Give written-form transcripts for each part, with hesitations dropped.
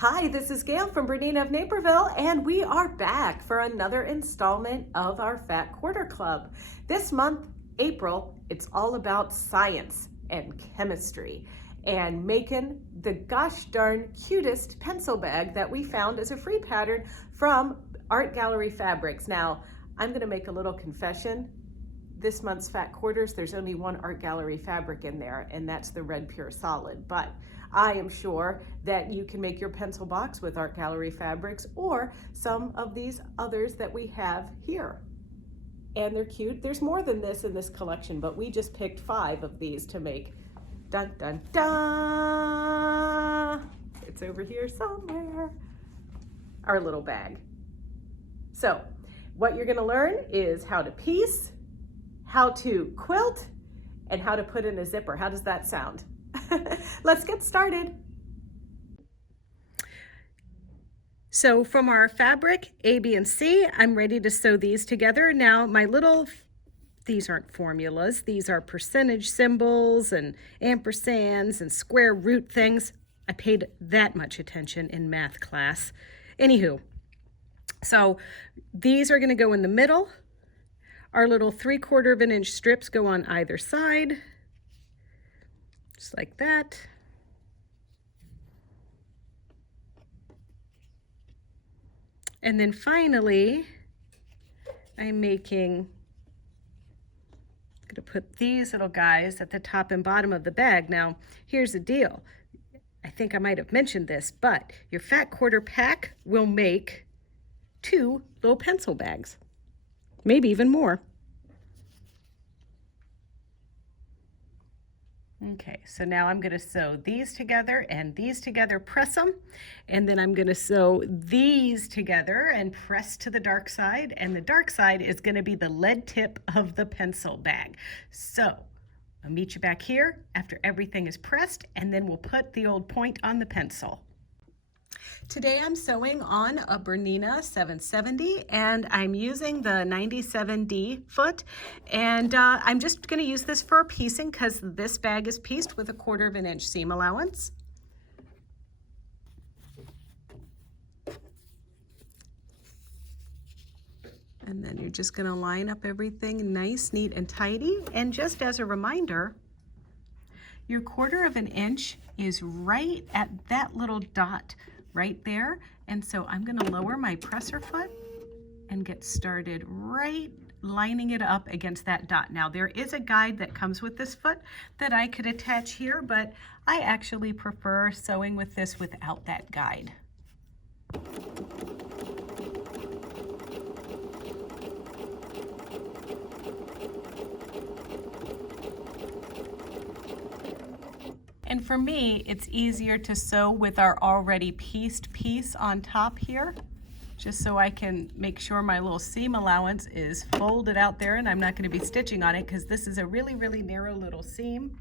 Hi, this is Gayle from BERNINA of Naperville, and we are back for another installment of our Fat Quarter Club. This month, April, it's all about science and chemistry and making the gosh darn cutest pencil bag that we found as a free pattern from Art Gallery Fabrics. Now, I'm gonna make a little confession. This month's Fat Quarters, there's only one Art Gallery fabric in there, and that's the red pure solid. But I am sure that you can make your pencil box with Art Gallery fabrics or some of these others that we have here. And they're cute. There's more than this in this collection, but we just picked 5 of these to make. Dun, dun, dun! It's over here somewhere. Our little bag. So, what you're gonna learn is how to piece, how to quilt, and how to put in a zipper. How does that sound? Let's get started. So from our fabric A, B, and C, I'm ready to sew these together. Now these aren't formulas, these are percentage symbols and ampersands and square root things. I paid that much attention in math class. Anywho, so these are gonna go in the middle. Our little 3/4 of an inch strips go on either side. Just like that. And then finally, I'm gonna put these little guys at the top and bottom of the bag. Now, here's the deal. I think I might have mentioned this, but your Fat Quarter pack will make 2 little pencil bags, maybe even more. Okay, so now I'm going to sew these together and these together, press them, and then I'm going to sew these together and press to the dark side, and the dark side is going to be the lead tip of the pencil bag. So I'll meet you back here after everything is pressed, and then we'll put the old point on the pencil. Today I'm sewing on a Bernina 770 and I'm using the 97D foot, and I'm just going to use this for piecing because this bag is pieced with a 1/4 of an inch seam allowance. And then you're just going to line up everything nice, neat, and tidy. And just as a reminder, your 1/4 of an inch is right at that little dot right there, and so I'm going to lower my presser foot and get started right lining it up against that dot. Now there is a guide that comes with this foot that I could attach here, but I actually prefer sewing with this without that guide. And for me, it's easier to sew with our already pieced piece on top here, just so I can make sure my little seam allowance is folded out there and I'm not going to be stitching on it because this is a really, really narrow little seam.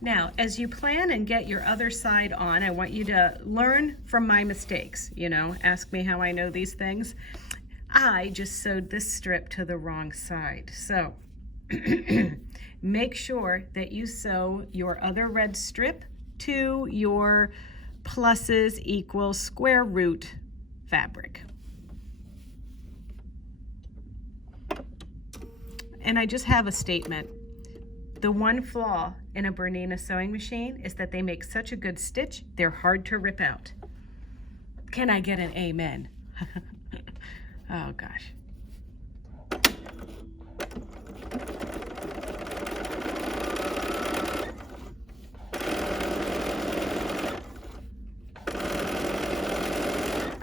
Now, as you plan and get your other side on, I want you to learn from my mistakes. You know, ask me how I know these things. I just sewed this strip to the wrong side. So make sure that you sew your other red strip to your pluses equal square root fabric. And I just have a statement. The one flaw in a Bernina sewing machine is that they make such a good stitch, they're hard to rip out. Can I get an amen? Oh gosh.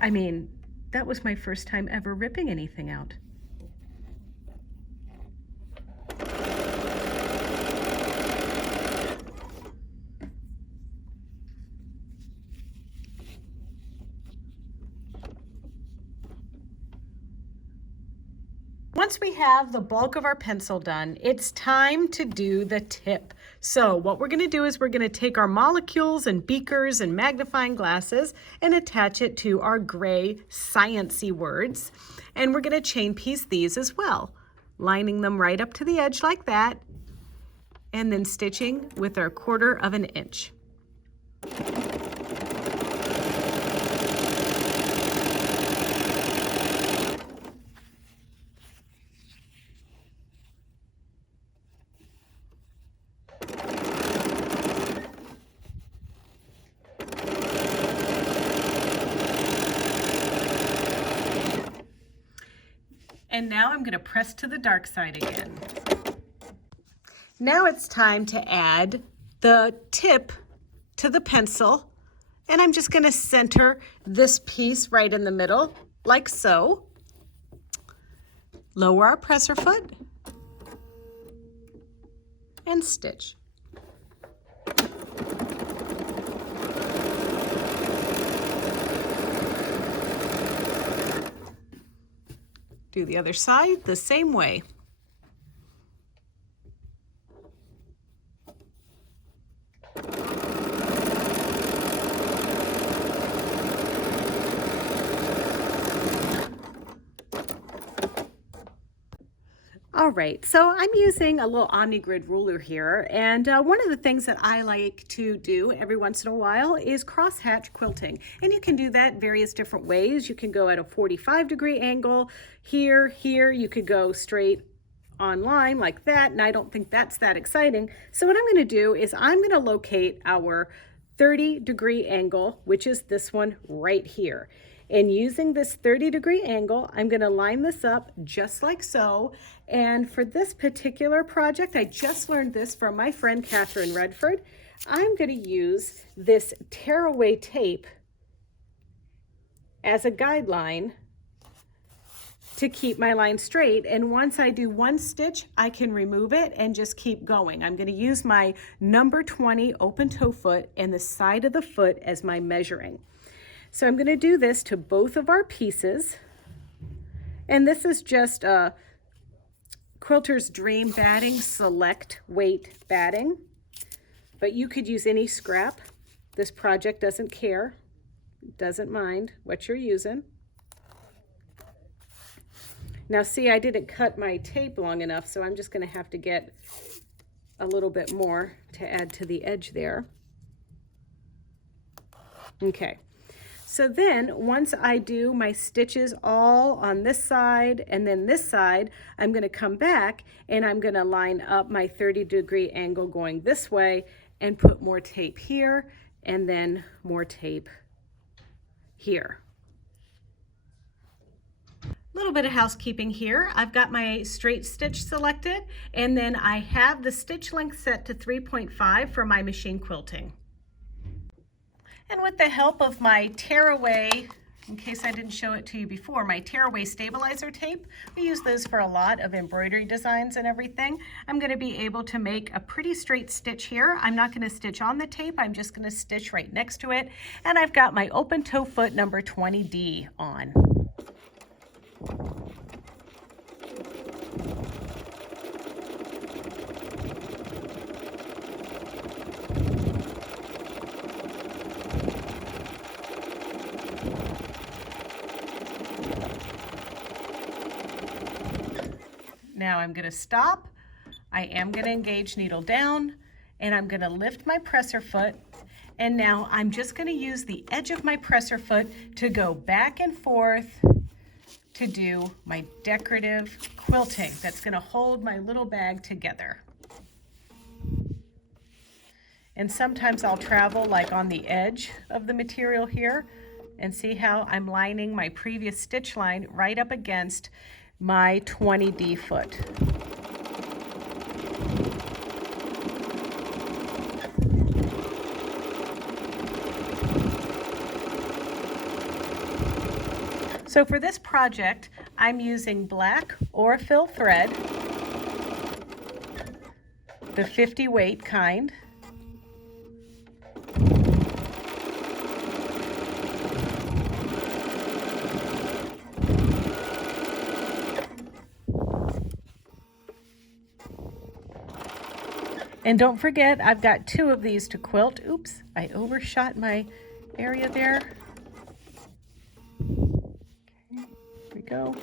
I mean, that was my first time ever ripping anything out. Once we have the bulk of our pencil done, it's time to do the tip. So what we're going to do is we're going to take our molecules and beakers and magnifying glasses and attach it to our gray science-y words. And we're going to chain piece these as well, lining them right up to the edge like that, and then stitching with our 1/4 of an inch. And now I'm going to press to the dark side again. Now it's time to add the tip to the pencil, and I'm just going to center this piece right in the middle, like so. Lower our presser foot and stitch. Do the other side the same way. All right, so I'm using a little OmniGrid ruler here, and one of the things that I like to do every once in a while is crosshatch quilting, and you can do that various different ways. You can go at a 45-degree angle here, you could go straight on line like that, and I don't think that's that exciting. So what I'm going to do is I'm going to locate our 30-degree angle, which is this one right here. And using this 30-degree angle, I'm going to line this up just like so. And for this particular project, I just learned this from my friend Catherine Redford. I'm going to use this tearaway tape as a guideline to keep my line straight. And once I do one stitch, I can remove it and just keep going. I'm going to use my number 20 open toe foot and the side of the foot as my measuring. So I'm going to do this to both of our pieces, and this is just a Quilter's Dream Batting Select Weight Batting, but you could use any scrap. This project doesn't care, doesn't mind what you're using. Now see, I didn't cut my tape long enough, so I'm just going to have to get a little bit more to add to the edge there. Okay. So then once I do my stitches all on this side and then this side, I'm going to come back and I'm going to line up my 30-degree angle going this way and put more tape here and then more tape here. A little bit of housekeeping here. I've got my straight stitch selected, and then I have the stitch length set to 3.5 for my machine quilting. And with the help of my tearaway, in case I didn't show it to you before, my tearaway stabilizer tape, we use those for a lot of embroidery designs and everything. I'm going to be able to make a pretty straight stitch here. I'm not going to stitch on the tape, I'm just going to stitch right next to it. And I've got my open toe foot number 20D on. Now I'm going to stop, I am going to engage needle down, and I'm going to lift my presser foot, and now I'm just going to use the edge of my presser foot to go back and forth to do my decorative quilting that's going to hold my little bag together. And sometimes I'll travel like on the edge of the material here, and see how I'm lining my previous stitch line right up against my 20D foot. So for this project, I'm using black Aurifil thread, the 50 weight kind. And don't forget, I've got 2 of these to quilt. Oops, I overshot my area there. Okay, here we go.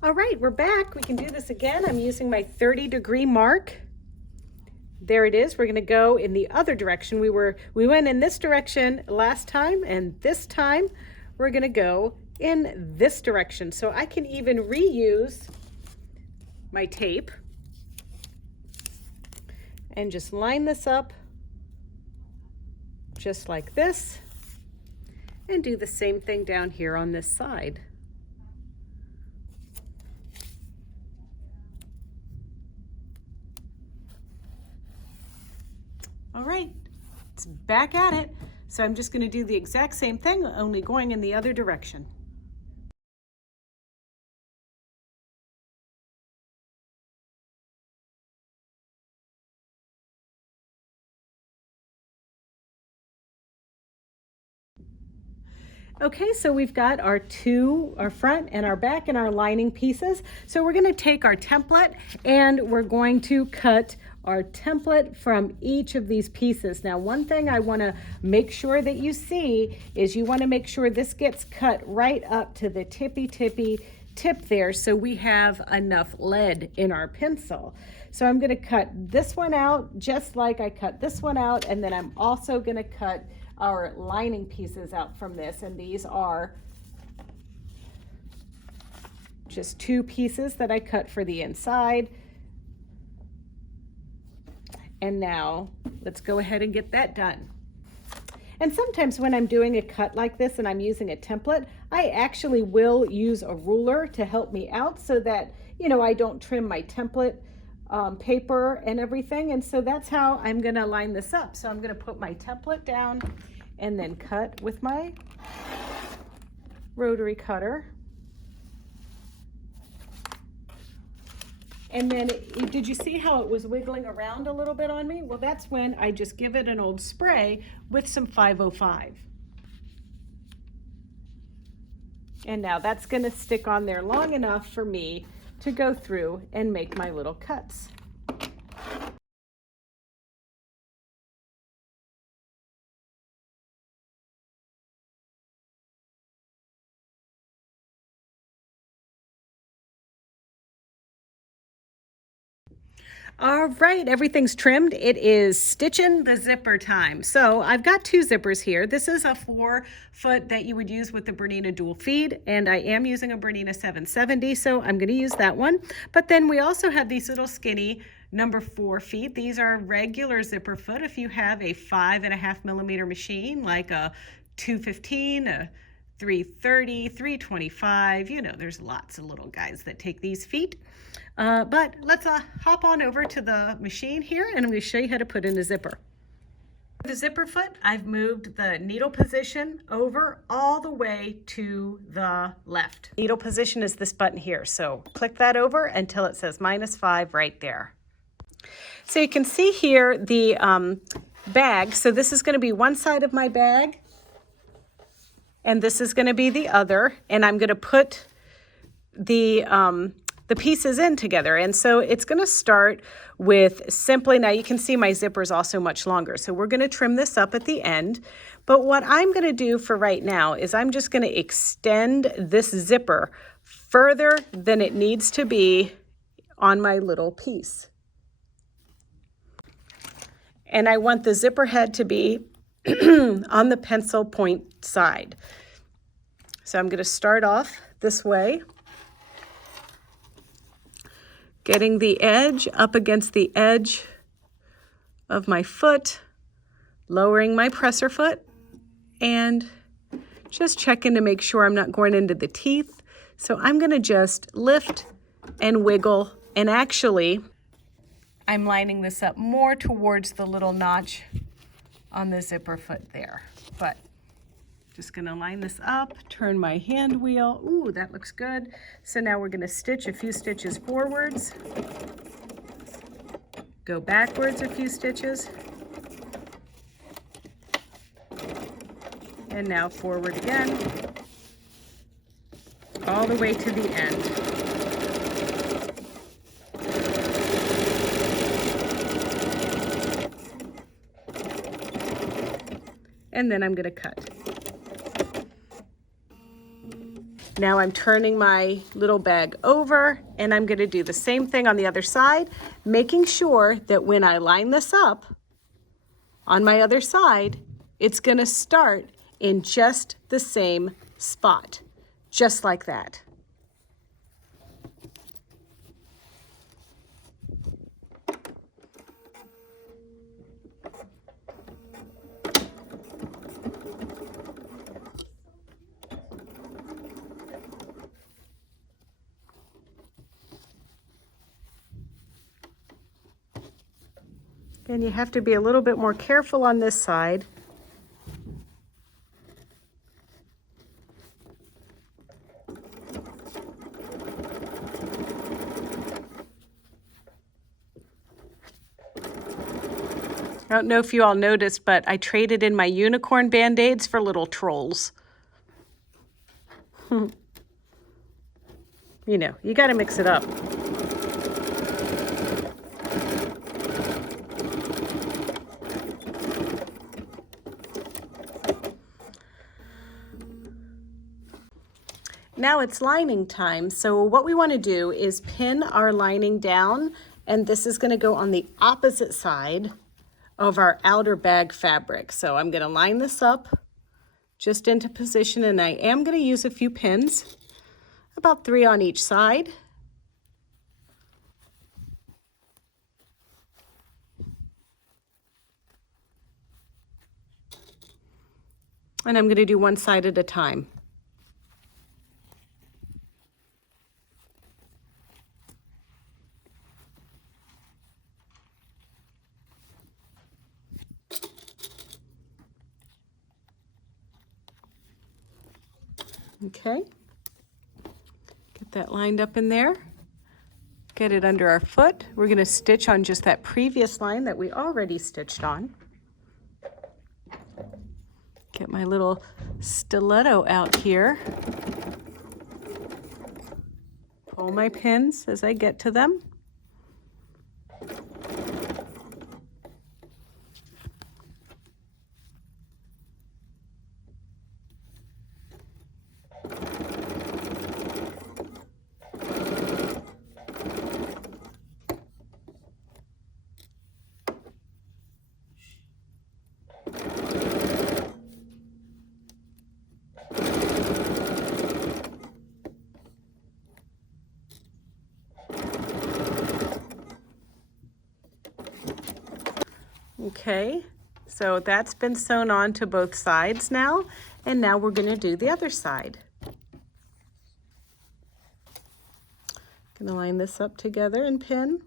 All right, we're back. We can do this again. I'm using my 30-degree mark. There it is. We're going to go in the other direction. We went in this direction last time, and this time we're going to go in this direction. So I can even reuse my tape and just line this up just like this and do the same thing down here on this side. All right, it's back at it. So I'm just going to do the exact same thing, only going in the other direction. Okay, so we've got our front and our back and our lining pieces. So we're going to take our template and we're going to cut our template from each of these pieces. Now, one thing I want to make sure that you see is you want to make sure this gets cut right up to the tippy tip there so we have enough lead in our pencil. So I'm going to cut this one out just like I cut this one out, and then I'm also going to cut our lining pieces out from this, and these are just 2 pieces that I cut for the inside. And now let's go ahead and get that done. And sometimes when I'm doing a cut like this and I'm using a template, I actually will use a ruler to help me out so that, you know, I don't trim my template paper and everything. And so that's how I'm going to line this up. So I'm going to put my template down and then cut with my rotary cutter. And then, did you see how it was wiggling around a little bit on me? Well, that's when I just give it an old spray with some 505. And now that's going to stick on there long enough for me to go through and make my little cuts. All right, everything's trimmed. It is stitching the zipper time. So I've got 2 zippers here. This is a 4-foot that you would use with the Bernina dual feed, and I am using a Bernina 770, so I'm going to use that one. But then we also have these little skinny number 4 feet. These are regular zipper foot. If you have a 5.5 millimeter machine, like a 215, a 330, 325, you know, there's lots of little guys that take these feet. But let's hop on over to the machine here and I'm going to show you how to put in a zipper. For the zipper foot, I've moved the needle position over all the way to the left. Needle position is this button here, so click that over until it says -5 right there. So you can see here the bag. So this is going to be one side of my bag and this is going to be the other, and I'm going to put the pieces in together. And so it's going to start with simply, now you can see my zipper is also much longer. So we're going to trim this up at the end. But what I'm going to do for right now is I'm just going to extend this zipper further than it needs to be on my little piece. And I want the zipper head to be on the pencil point side. So I'm going to start off this way. Getting the edge up against the edge of my foot, lowering my presser foot, and just checking to make sure I'm not going into the teeth. So I'm gonna just lift and wiggle, and actually, I'm lining this up more towards the little notch on the zipper foot there. But just gonna line this up, turn my hand wheel. Ooh, that looks good. So now we're gonna stitch a few stitches forwards, go backwards a few stitches, and now forward again, all the way to the end. And then I'm gonna cut. Now I'm turning my little bag over, and I'm gonna do the same thing on the other side, making sure that when I line this up on my other side, it's gonna start in just the same spot, just like that. And you have to be a little bit more careful on this side. I don't know if you all noticed, but I traded in my unicorn Band-Aids for little trolls. You know, you got to mix it up. Now it's lining time. So what we want to do is pin our lining down, and this is going to go on the opposite side of our outer bag fabric. So I'm going to line this up just into position, and I am going to use a few pins, about 3 on each side. And I'm going to do one side at a time. Okay, get that lined up in there, get it under our foot. We're going to stitch on just that previous line that we already stitched on. Get my little stiletto out here. Pull my pins as I get to them. Okay, so that's been sewn on to both sides now, and now we're going to do the other side. Going to line this up together and pin.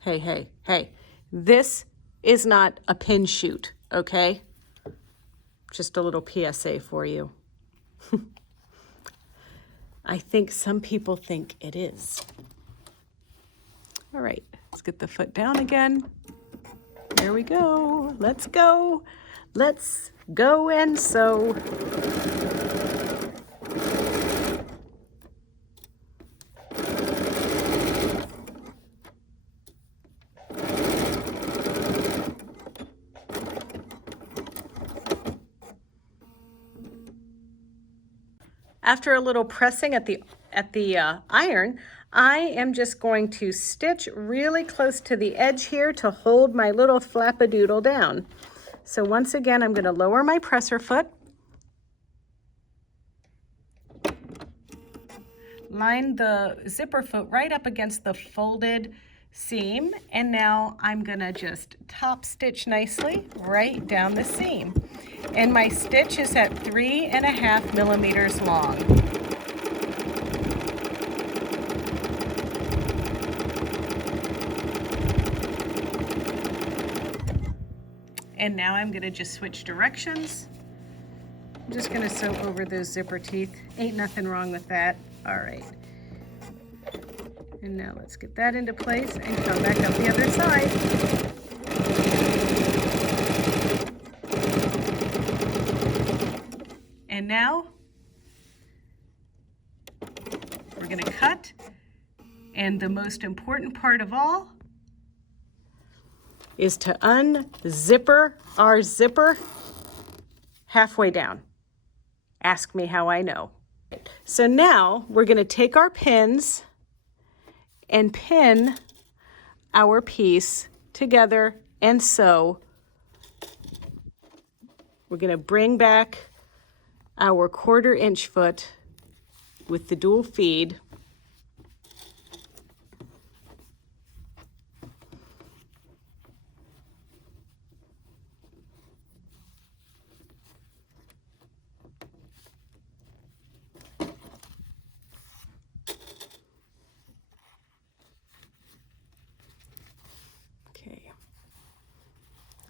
Hey, hey, hey. This is not a pin shoot, okay? Just a little PSA for you. I think some people think it is. All right, let's get the foot down again. There we go. Let's go. Let's go and sew. After a little pressing at the iron, I am just going to stitch really close to the edge here to hold my little flappadoodle down. So once again, I'm going to lower my presser foot, line the zipper foot right up against the folded seam, and now I'm going to just top stitch nicely right down the seam. And my stitch is at 3.5 millimeters long. And now I'm going to just switch directions. I'm just going to sew over those zipper teeth. Ain't nothing wrong with that. All right. And now let's get that into place and come back up the other side. And now we're going to cut. And the most important part of all is to unzipper our zipper halfway down. Ask me how I know. So now we're going to take our pins and pin our piece together and sew. We're going to bring back our 1/4 inch foot with the dual feed.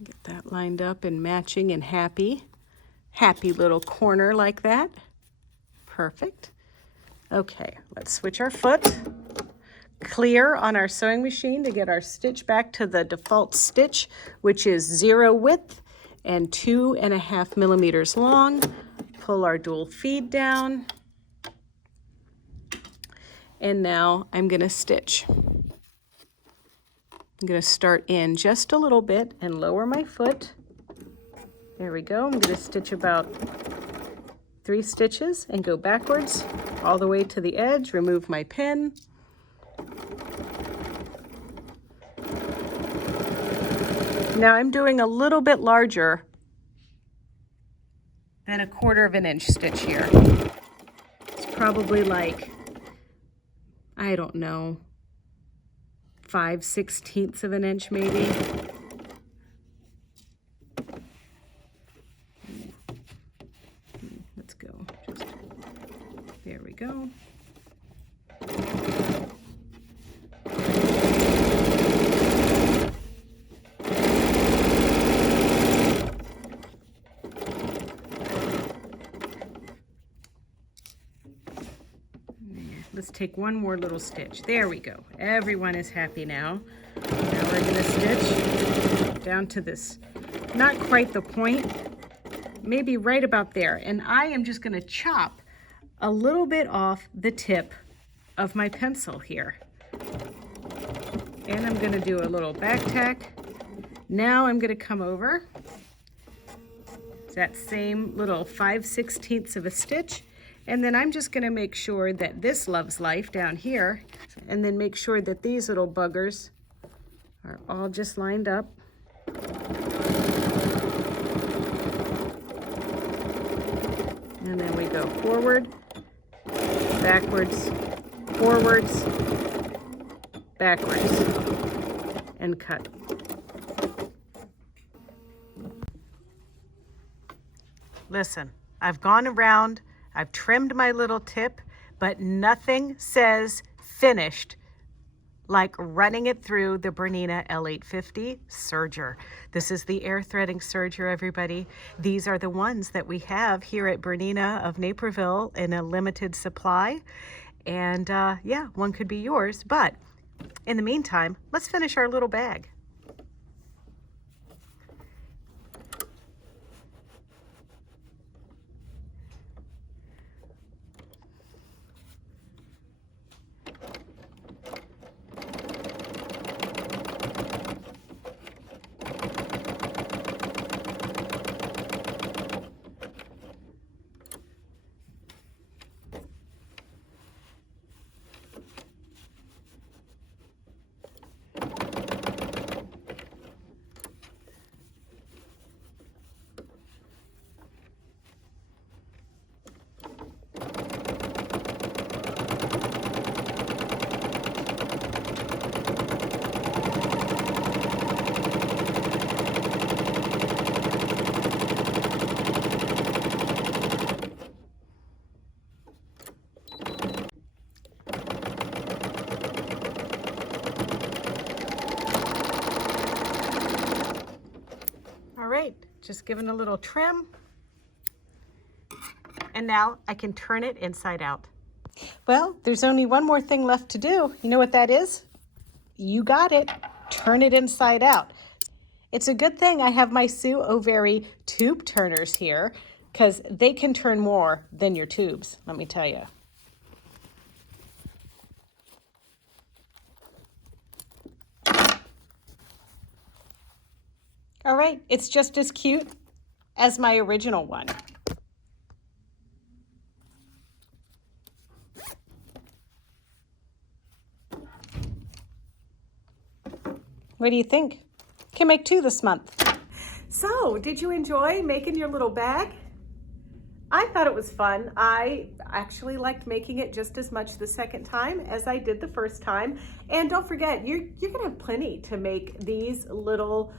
Get that lined up and matching and happy. Happy little corner like that. Perfect. Okay, let's switch our foot. Clear on our sewing machine to get our stitch back to the default stitch, which is 0 width and 2.5 millimeters long. Pull our dual feed down. And now I'm going to stitch. I'm going to start in just a little bit and lower my foot. There we go. I'm going to stitch about 3 stitches and go backwards all the way to the edge. Remove my pin. Now I'm doing a little bit larger than 1/4 inch stitch here. It's probably like, I don't know, 5/16 of an inch maybe. Let's go. There we go. Let's take one more little stitch. There we go. Everyone is happy now. Now we're going to stitch down to this, not quite the point, maybe right about there. And I am just going to chop a little bit off the tip of my pencil here. And I'm going to do a little back tack. Now I'm going to come over. It's that same little 5/16 of a stitch. And then I'm just going to make sure that this loves life down here, and then make sure that these little buggers are all just lined up. And then we go forward, backwards, forwards, backwards, and cut. Listen, I've gone around, I've trimmed my little tip, but nothing says finished like running it through the Bernina L850 serger. This is the air threading serger, everybody. These are the ones that we have here at Bernina of Naperville in a limited supply. And yeah, one could be yours, but in the meantime, let's finish our little bag. All right, just giving a little trim. And now I can turn it inside out. Well, there's only one more thing left to do. You know what that is? You got it. Turn it inside out. It's a good thing I have my Sue O'Very tube turners here, because they can turn more than your tubes, let me tell you. All right, it's just as cute as my original one. What do you think? Can make 2 this month. So, did you enjoy making your little bag? I thought it was fun. I actually liked making it just as much the second time as I did the first time. And don't forget, you're gonna have plenty to make these little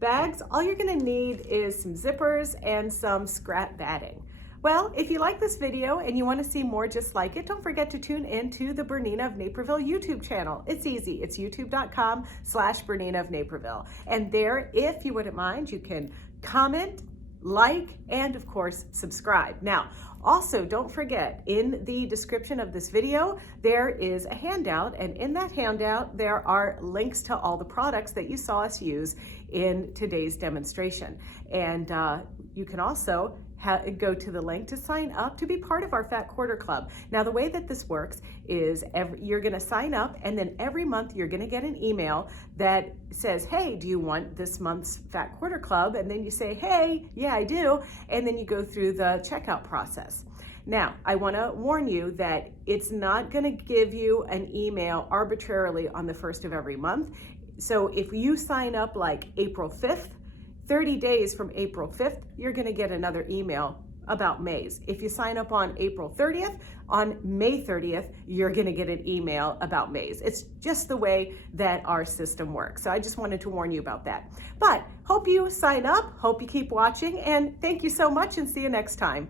bags. All you're gonna need is some zippers and some scrap batting. Well, if you like this video and you want to see more just like it, don't forget to tune in to the Bernina of Naperville YouTube channel. It's easy. It's youtube.com/Bernina of Naperville. And there, if you wouldn't mind, you can comment, like, and of course, subscribe. Now, also, don't forget, in the description of this video, there is a handout, and in that handout, there are links to all the products that you saw us use in today's demonstration. And you can also go to the link to sign up to be part of our Fat Quarter Club. Now, the way that this works is you're gonna sign up, and then every month you're gonna get an email that says, hey, do you want this month's Fat Quarter Club? And then you say, hey, yeah, I do. And then you go through the checkout process. Now, I wanna warn you that it's not gonna give you an email arbitrarily on the first of every month. So if you sign up like April 5th, 30 days from April 5th, you're gonna get another email about May's. If you sign up on April 30th, on May 30th, you're gonna get an email about May's. It's just the way that our system works. So I just wanted to warn you about that. But hope you sign up, hope you keep watching, and thank you so much, and see you next time.